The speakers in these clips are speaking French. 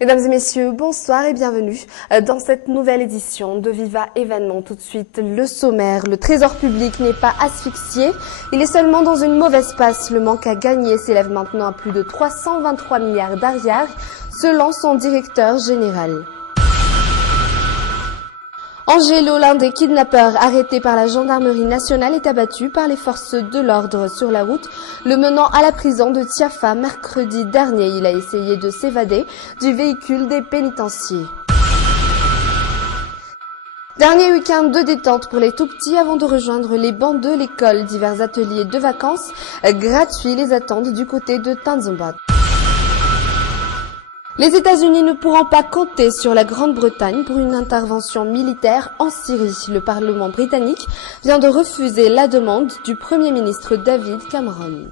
Mesdames et messieurs, bonsoir et bienvenue dans cette nouvelle édition de Viva Événement. Tout de suite, le sommaire. Le trésor public n'est pas asphyxié, il est seulement dans une mauvaise passe. Le manque à gagner s'élève maintenant à plus de 323 milliards d'arrières, selon son directeur général. Angelo, l'un des kidnappeurs arrêtés par la gendarmerie nationale, est abattu par les forces de l'ordre sur la route, le menant à la prison de Tiafa mercredi dernier. Il a essayé de s'évader du véhicule des pénitenciers. Dernier week-end de détente pour les tout-petits avant de rejoindre les bancs de l'école. Divers ateliers de vacances gratuits les attendent du côté de Tanzombat. Les États-Unis ne pourront pas compter sur la Grande-Bretagne pour une intervention militaire en Syrie. Le Parlement britannique vient de refuser la demande du Premier ministre David Cameron.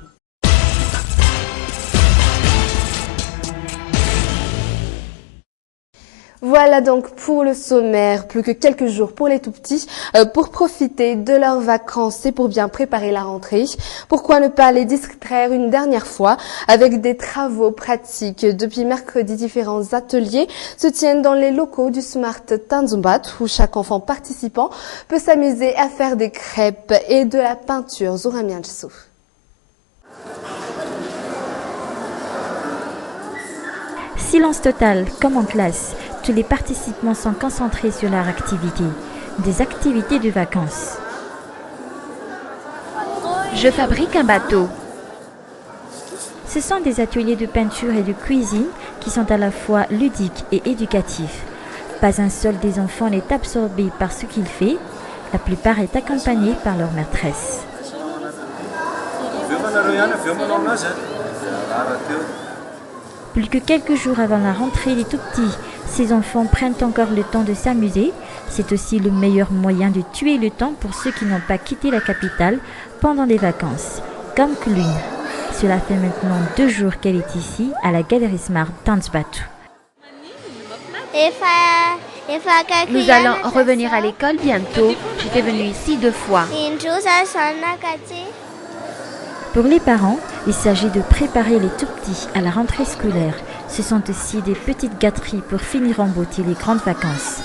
Voilà donc pour le sommaire, plus que quelques jours pour les tout-petits pour profiter de leurs vacances et pour bien préparer la rentrée. Pourquoi ne pas les distraire une dernière fois avec des travaux pratiques? Depuis mercredi, différents ateliers se tiennent dans les locaux du Smart Tanzombat où chaque enfant participant peut s'amuser à faire des crêpes et de la peinture. Zoura Mianchsou. Silence total, comme en classe. Tous les participants sont concentrés sur leur activité, des activités de vacances. Je fabrique un bateau. Ce sont des ateliers de peinture et de cuisine qui sont à la fois ludiques et éducatifs. Pas un seul des enfants n'est absorbé par ce qu'il fait, la plupart est accompagné par leur maîtresse. Plus que quelques jours avant la rentrée des tout-petits, ces enfants prennent encore le temps de s'amuser. C'est aussi le meilleur moyen de tuer le temps pour ceux qui n'ont pas quitté la capitale pendant les vacances, comme Kulun. Cela fait maintenant 2 jours qu'elle est ici, à la Galerie Smart Tanzbatu. Nous allons revenir à l'école bientôt. J'étais venue ici 2 fois. Pour les parents, il s'agit de préparer les tout-petits à la rentrée scolaire. Ce sont aussi des petites gâteries pour finir en beauté les grandes vacances.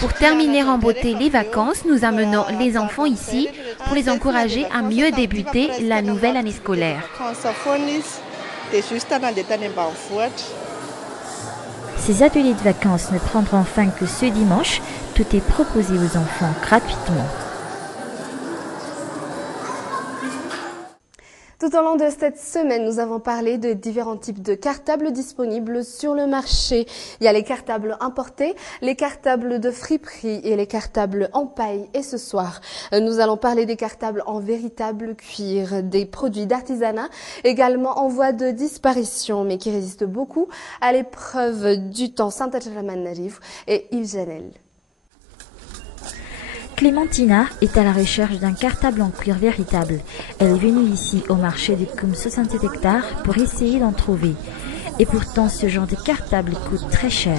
Pour terminer en beauté les vacances, nous amenons les enfants ici pour les encourager à mieux débuter la nouvelle année scolaire. Ces ateliers de vacances ne prendront fin que ce dimanche. Tout est proposé aux enfants gratuitement. Tout au long de cette semaine, nous avons parlé de différents types de cartables disponibles sur le marché. Il y a les cartables importés, les cartables de friperie et les cartables en paille. Et ce soir, nous allons parler des cartables en véritable cuir, des produits d'artisanat, également en voie de disparition, mais qui résistent beaucoup à l'épreuve du temps. Saint-Adjaraman-Narif et Yves Janel. Clémentina est à la recherche d'un cartable en cuir véritable. Elle est venue ici au marché de Koum 67 hectares pour essayer d'en trouver. Et pourtant, ce genre de cartable coûte très cher.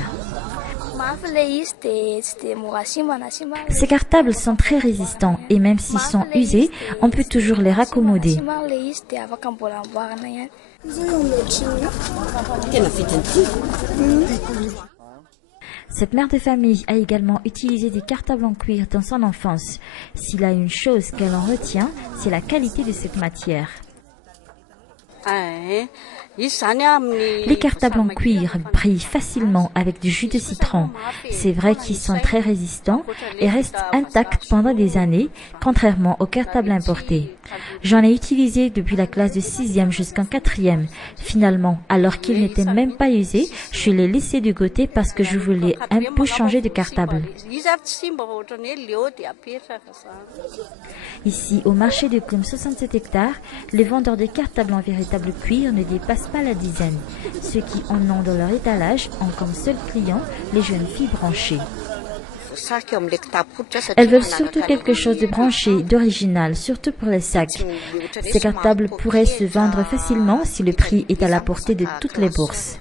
Ces cartables sont très résistants et même s'ils sont usés, on peut toujours les raccommoder. Cette mère de famille a également utilisé des cartables en cuir dans son enfance. S'il y a une chose qu'elle en retient, c'est la qualité de cette matière. Les cartables en cuir brillent facilement avec du jus de citron. C'est vrai qu'ils sont très résistants et restent intacts pendant des années, contrairement aux cartables importés. J'en ai utilisé depuis la classe de 6e jusqu'en 4e. Finalement, alors qu'ils n'étaient même pas usés, je les laissais de côté parce que je voulais un peu changer de cartable. Ici, au marché de Koum 67 hectares, les vendeurs de cartables en véritable cuir ne dépassent pas la dizaine. Ceux qui en ont dans leur étalage ont comme seul client les jeunes filles branchées. Elles veulent surtout quelque chose de branché, d'original, surtout pour les sacs. Ces cartables pourraient se vendre facilement si le prix est à la portée de toutes les bourses.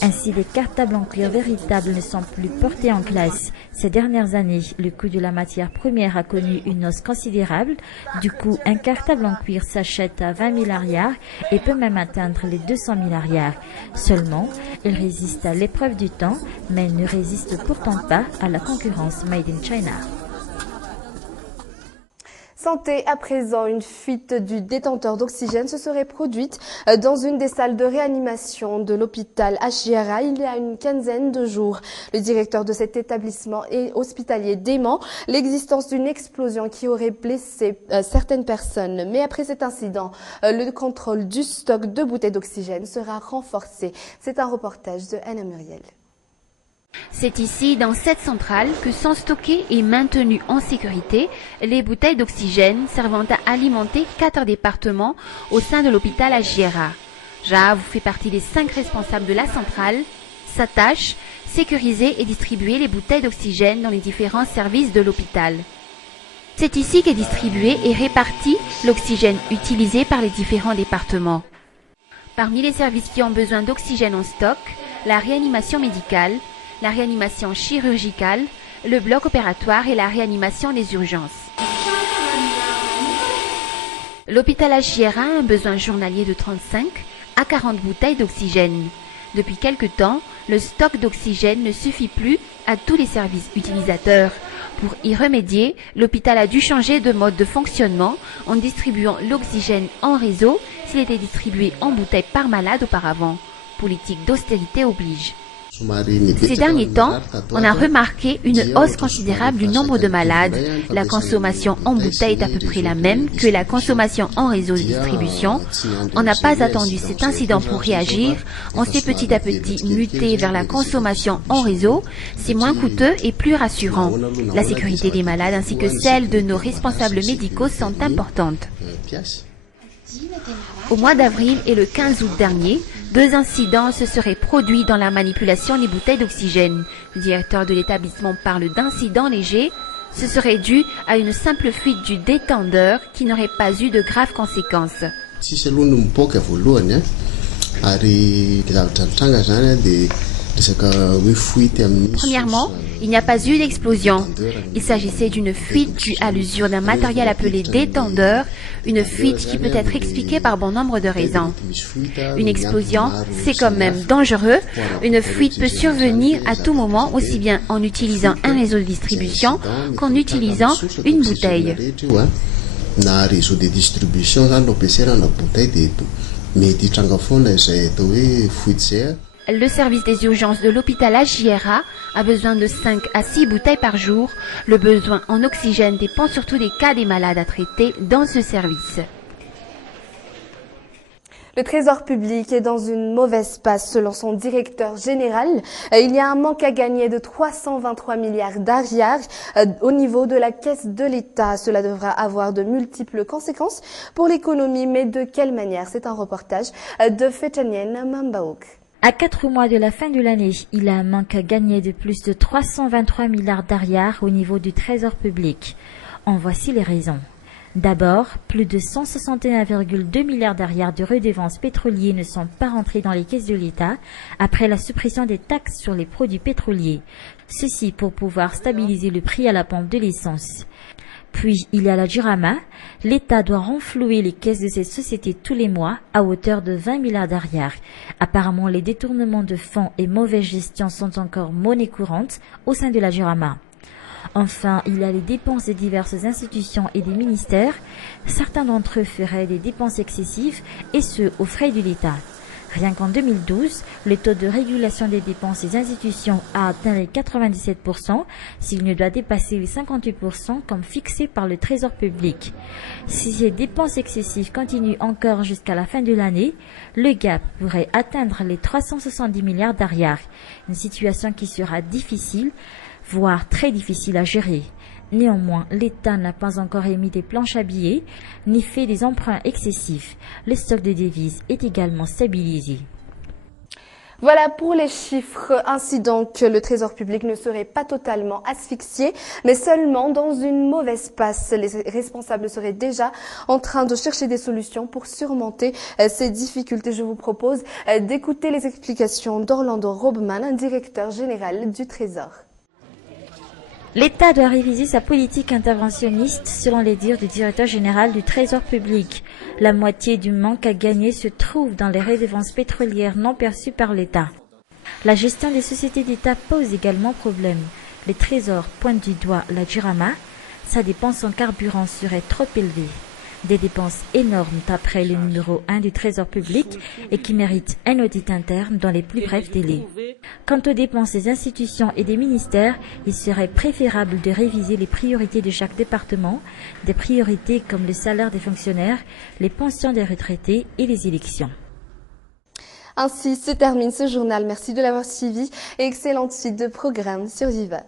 Ainsi, des cartables en cuir véritables ne sont plus portés en classe. Ces dernières années, le coût de la matière première a connu une hausse considérable. Du coup, un cartable en cuir s'achète à 20 000 arrières et peut même atteindre les 200 000 arrières. Seulement, il résiste à l'épreuve du temps, mais ne résiste pourtant pas à la concurrence made in China. Santé à présent, une fuite du détenteur d'oxygène se serait produite dans une des salles de réanimation de l'hôpital Ashiara il y a une quinzaine de jours. Le directeur de cet établissement hospitalier dément l'existence d'une explosion qui aurait blessé certaines personnes. Mais après cet incident, le contrôle du stock de bouteilles d'oxygène sera renforcé. C'est un reportage de Anna Muriel. C'est ici, dans cette centrale, que sont stockées et maintenues en sécurité les bouteilles d'oxygène servant à alimenter 4 départements au sein de l'hôpital Ashiara. Jav fait partie des 5 responsables de la centrale. Sa tâche, sécuriser et distribuer les bouteilles d'oxygène dans les différents services de l'hôpital. C'est ici qu'est distribué et réparti l'oxygène utilisé par les différents départements. Parmi les services qui ont besoin d'oxygène en stock, la réanimation médicale, la réanimation chirurgicale, le bloc opératoire et la réanimation des urgences. L'hôpital Ashiara a un besoin journalier de 35 à 40 bouteilles d'oxygène. Depuis quelque temps, le stock d'oxygène ne suffit plus à tous les services utilisateurs. Pour y remédier, l'hôpital a dû changer de mode de fonctionnement en distribuant l'oxygène en réseau s'il était distribué en bouteilles par malade auparavant. Politique d'austérité oblige. Ces derniers temps, on a remarqué une hausse considérable du nombre de malades. La consommation en bouteille est à peu près la même que la consommation en réseau de distribution. On n'a pas attendu cet incident pour réagir. On s'est petit à petit muté vers la consommation en réseau. C'est moins coûteux et plus rassurant. La sécurité des malades ainsi que celle de nos responsables médicaux sont importantes. Au mois d'avril et le 15 août dernier, 2 incidents se seraient produits dans la manipulation des bouteilles d'oxygène. Le directeur de l'établissement parle d'incidents légers. Ce serait dû à une simple fuite du détendeur qui n'aurait pas eu de graves conséquences. Premièrement, il n'y a pas eu d'explosion. Il s'agissait d'une fuite due à l'usure d'un matériel appelé détendeur, une fuite qui peut être expliquée par bon nombre de raisons. Une explosion, c'est quand même dangereux. Une fuite peut survenir à tout moment, aussi bien en utilisant un réseau de distribution qu'en utilisant une bouteille. Le service des urgences de l'hôpital Ashiara a besoin de 5 à 6 bouteilles par jour. Le besoin en oxygène dépend surtout des cas des malades à traiter dans ce service. Le Trésor public est dans une mauvaise passe selon son directeur général. Il y a un manque à gagner de 323 milliards d'arrières au niveau de la caisse de l'État. Cela devra avoir de multiples conséquences pour l'économie, mais de quelle manière? C'est un reportage de Fetanienne Mambaouk. À 4 mois de la fin de l'année, il a un manque à gagner de plus de 323 milliards d'arrières au niveau du Trésor public. En voici les raisons. D'abord, plus de 161,2 milliards d'arrières de redevances pétrolières ne sont pas rentrés dans les caisses de l'État après la suppression des taxes sur les produits pétroliers. Ceci pour pouvoir stabiliser le prix à la pompe de l'essence. Puis, il y a la Jurama. L'État doit renflouer les caisses de ces sociétés tous les mois à hauteur de 20 milliards d'arrières. Apparemment, les détournements de fonds et mauvaise gestion sont encore monnaie courante au sein de la Jurama. Enfin, il y a les dépenses des diverses institutions et des ministères. Certains d'entre eux feraient des dépenses excessives et ce, aux frais de l'État. Rien qu'en 2012, le taux de régulation des dépenses des institutions a atteint les 97%, s'il ne doit dépasser les 58% comme fixé par le Trésor public. Si ces dépenses excessives continuent encore jusqu'à la fin de l'année, le gap pourrait atteindre les 370 milliards d'arrières, une situation qui sera difficile, voire très difficile à gérer. Néanmoins, l'État n'a pas encore émis des planches à billets, ni fait des emprunts excessifs. Le stock de devises est également stabilisé. Voilà pour les chiffres. Ainsi donc, le Trésor public ne serait pas totalement asphyxié, mais seulement dans une mauvaise passe. Les responsables seraient déjà en train de chercher des solutions pour surmonter ces difficultés. Je vous propose d'écouter les explications d'Orlando Robman, directeur général du Trésor. L'État doit réviser sa politique interventionniste selon les dires du directeur général du Trésor public. La moitié du manque à gagner se trouve dans les redevances pétrolières non perçues par l'État. La gestion des sociétés d'État pose également problème. Les trésors pointent du doigt la Jirama. Sa dépense en carburant serait trop élevée. Des dépenses énormes d'après le numéro 1 du Trésor public et qui méritent un audit interne dans les plus brefs délais. Quant aux dépenses des institutions et des ministères, il serait préférable de réviser les priorités de chaque département, des priorités comme le salaire des fonctionnaires, les pensions des retraités et les élections. Ainsi se termine ce journal. Merci de l'avoir suivi et excellente suite de programmes sur Viva.